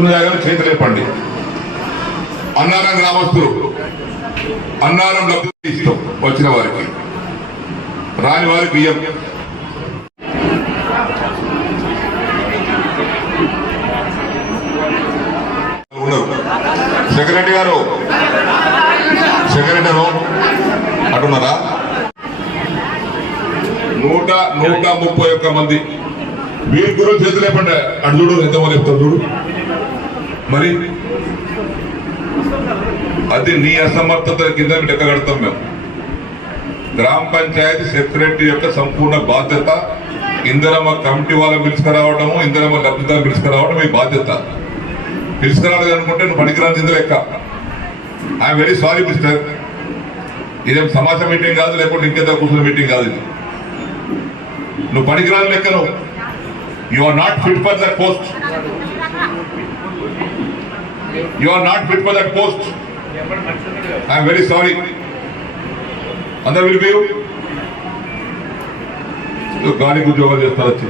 తీసుకున్న జాగాలో చేతి లేపండి. అన్నారం గ్రామస్తులు అన్నారం డబ్బులు ఇస్తాం వచ్చిన వారికి, రాని వారికి ఇయ్యం. సెక్రటరీ గారు అంటున్నారా? 131 మంది వీరి గురించి చేతులు లేపండి. అటు చూడు ఎంతమంది చెప్తారు చూడు. మరి అది నీ అసమర్థత కింద లెక్క కడతాం మేము. గ్రామ పంచాయతీ సెక్రటరీ యొక్క సంపూర్ణ బాధ్యత. ఇందిరమ్మ కమిటీ వాళ్ళని పిలుచుకురావడము, ఇందిరమ్మ లబ్ధిదారులు పిలుచుకురావడం మీ బాధ్యత. పిలుచుకురాలేదు అనుకుంటే నువ్వు పనికిరాని లెక్క. I'm very sorry mister. ఇదేం సమాజ మీటింగ్ కాదు, లేకుంటే ఇంకేదో కూర్చున్న మీటింగ్ కాదు ఇది. నువ్వు పనికిరాని లెక్క. నువ్వు you are not fit for that post. You are not fit for that post. I'm very sorry. అందరు వెళ్ళిపోయి గాలికి ఉద్యోగాలు చేస్తారు వచ్చి